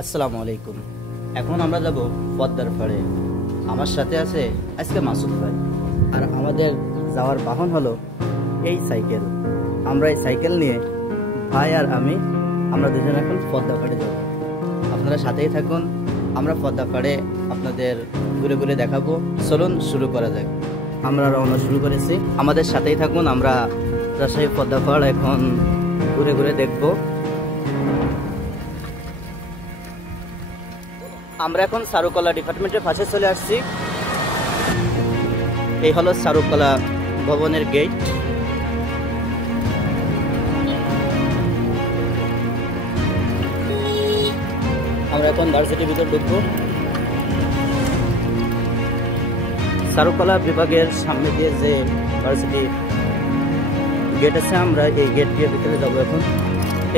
আসসালামু আলাইকুম। এখন আমরা যাব পদ্মার পাড়ে। আমার সাথে আছে আজকে মাসুদ ভাই, আর আমাদের যাওয়ার বাহন হলো এই সাইকেল। আমরা এই সাইকেল নিয়ে ভাই আর আমরা দুজন এখন পদ্মা পাড়ে যাব। আপনারা সাথেই থাকুন, আমরা পদ্মা পাড়ে আপনাদের ঘুরে ঘুরে দেখাবো। চলুন শুরু করা যাক। আমরা রওনা শুরু করেছি, আমাদের সাথেই থাকুন। আমরা রাজশাহী পদ্মা পাড় এখন ঘুরে ঘুরে দেখব। আমরা এখন চারুকলা ডিপার্টমেন্টের পাশে চলে আসছি। এই হলো চারুকলা ভবনের গেট। আমরা এখন ভার্সিটির ভিতর ঢুকবো। চারুকলা বিভাগের সামনে দিয়ে যে ভার্সিটি গেট আছে, আমরা এই গেট দিয়ে ভিতরে যাবো এখন।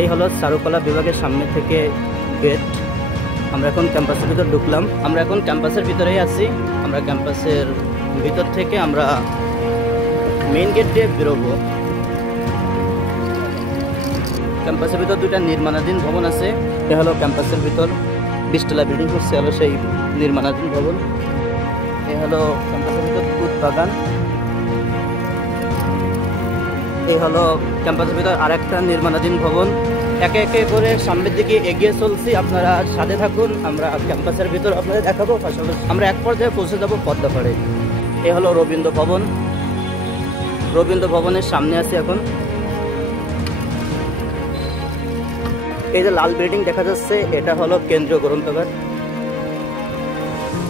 এই হলো চারুকলা বিভাগের সামনে থেকে গেট। আমরা এখন ক্যাম্পাসের ভিতর ঢুকলাম। আমরা এখন ক্যাম্পাসের ভিতরেই আছি। আমরা ক্যাম্পাসের ভিতর থেকে আমরা মেইন গেট দিয়ে বেরোবো। ক্যাম্পাসের ভিতর দুটা নির্মাণাধীন ভবন আছে। এটা হলো ক্যাম্পাসের ভিতর 20 তলা বিল্ডিং করছে, হলো সেই নির্মাণাধীন ভবন। এই হলো ক্যাম্পাসের ভিতর দুধ বাগান। এই হলো ক্যাম্পাসের ভিতর আরেকটা নির্মাণাধীন ভবন। একে একে করে সামনের দিকে এগিয়ে চলছি, আপনারা সাথে থাকুন। আমরা ক্যাম্পাসের ভিতর আপনাদের দেখাবো, পাশাপাশি আমরা এক পর্যায়ে পৌঁছে যাবো পদ্মা পাড়ে। এ হলো রবীন্দ্র ভবন। রবীন্দ্র ভবনের সামনে আছে এখন। এই যে লাল বিল্ডিং দেখা যাচ্ছে, এটা হলো কেন্দ্রীয় গ্রন্থাগার।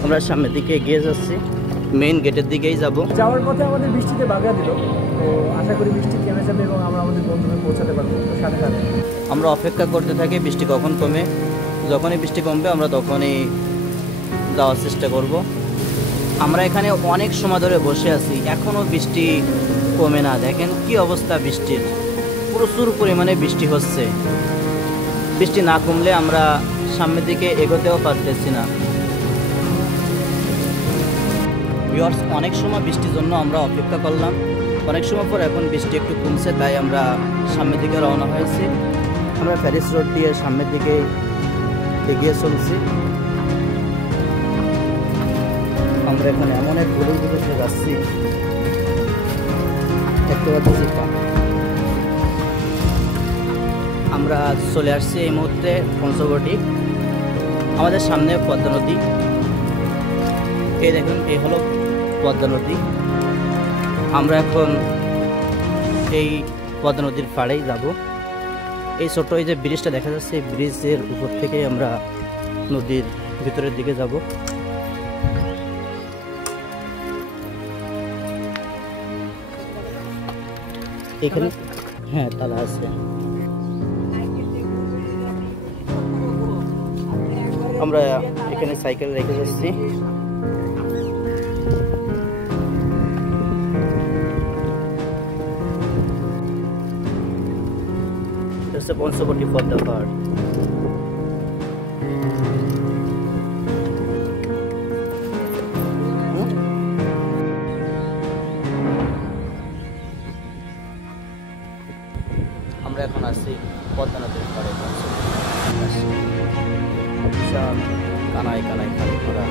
আমরা সামনের দিকে এগিয়ে যাচ্ছি, মেইন গেটের দিকেই যাব। যাওয়ার পথে আমাদের বৃষ্টিতে বাগা দিল, তো আশা করি বৃষ্টি কেমে যাবে এবং আমরা আমাদের গন্তব্যে পৌঁছাতে পারবো। তো সাথে সাথে আমরা অপেক্ষা করতে থাকি বৃষ্টি কখন কমে। যখনই বৃষ্টি কমবে আমরা তখনই যাওয়ার চেষ্টা করব। আমরা এখানে অনেক সময় ধরে বসে আছি, এখনও বৃষ্টি কমে না। দেখেন কি অবস্থা বৃষ্টির, প্রচুর পরিমাণে বৃষ্টি হচ্ছে। বৃষ্টি না কমলে আমরা সামনের দিকে এগোতেও পারতেছি না। ভিউয়ার্স, অনেক সময় বৃষ্টির জন্য আমরা অপেক্ষা করলাম, অনেক সময় পর এখন বৃষ্টি একটু কমছে, তাই আমরা সামনের দিকে রওনা হয়েছি। আমরা প্যারিস রোড দিয়ে সামনের দিকে এগিয়ে চলছি। আমরা এখন এমন এক গলির ভিতরে যাচ্ছি, দেখতে পাচ্ছি আমরা চলে আসছি এই মুহূর্তে পঞ্চবটি। আমাদের সামনে পদ্মা নদী। এই দেখুন, এই হলো পদ্মা নদী। আমরা এখন এই পদ্মা নদীর পাড়েই যাব। এই ছোট্ট এই যে ব্রিজটা দেখা যাচ্ছে, এই ব্রিজের উপর থেকে আমরা নদীর ভিতরের দিকে যাব। এখানে হ্যাঁ তালা আছে। আমরা এখানে সাইকেল রেখে যাচ্ছি। পঞ্চবটি পদ্মা পাড়। আমরা এখন আসছি পদ্মা নদীর পাড়ে। বিশাল কানায় কানায় খালি করা।